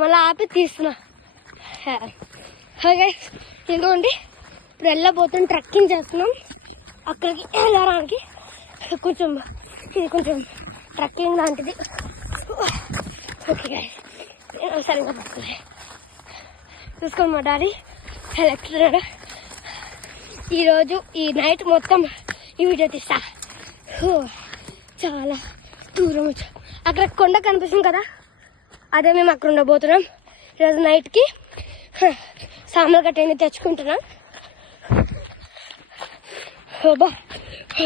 మళ్ళీ ఆపి తీస్తున్నా. గైస్ ఇదిగోండి ఇప్పుడు వెళ్ళబోతున్నాం, ట్రెక్కింగ్ చేస్తున్నాం. అక్కడికి వెళ్ళడానికి కొంచెం ఇది కొంచెం ట్రెక్కింగ్ లాంటిది. ఓకే గైస్ సరిగ్గా పడుతుంది. చూసుకోండి మా డాడీ ఎలక్ట్రిక్. ఈరోజు ఈ నైట్ మొత్తం ఈ వీడియో తీస్తా. చాలా దూరం వచ్చా. అక్కడ కొండ కనిపిస్తుంది కదా, అదే మేము అక్కడ ఉండబోతున్నాం. ఈరోజు నైట్కి సామాన్లు గట్టని తెచ్చుకుంటున్నాం.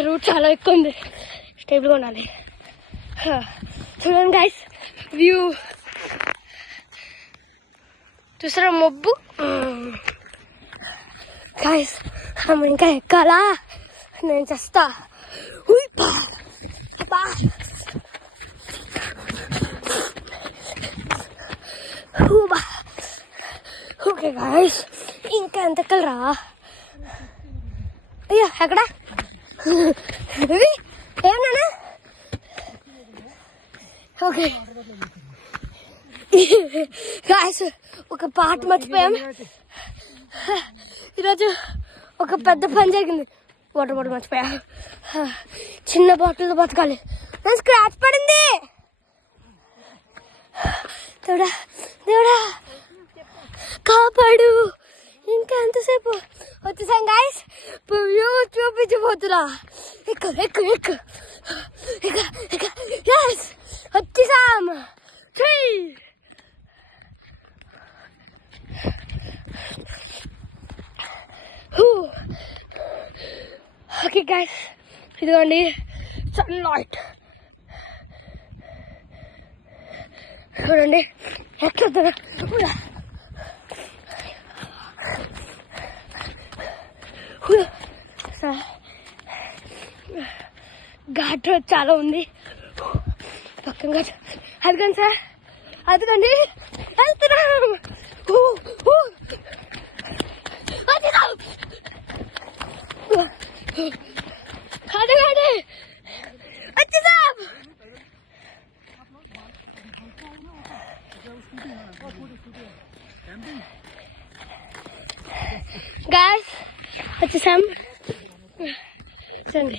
రూట్ చాలా ఎక్కువ ఉంది, స్టేబుల్గా ఉండాలి. చూడండి గైస్ వ్యూ చూసారా, మబ్బు. గైస్ ఇంకా ఎక్కాలా, నేను చేస్తా. ఓకే గైస్ ఇంకా ఎంత ఎక్కలరా. అయ్యో ఎక్కడ ఏమన్నా. ఓకే గాయస్ ఒక పాట మర్చిపోయాం. ఈరోజు ఒక పెద్ద పని జరిగింది. వాటర్ బాటిల్ మర్చిపోయా. చిన్న బాటిల్తో బతకాలి. నా స్క్రాచ్ పడింది. దేవుడా దేవుడా కాపాడు. ఇంకా ఎంతసేపు వచ్చేసాం గాయస్. వ్యూ చూపించబోతున్నా. ఎక్కు ఎక్కు ఎక్కు ఎస్ వచ్చేసాం. ఓకే గైస్ ఇదిగోండి సన్లైట్ చూడండి ఎట్లా ఘాట్ రోడ్ చాలా ఉంది పక్కన. అదిగండి సార్, అదిగండి వెళ్తున్నాం. అదిగండి వచ్చేసాం. గాయస్ వచ్చేసాం. చూడండి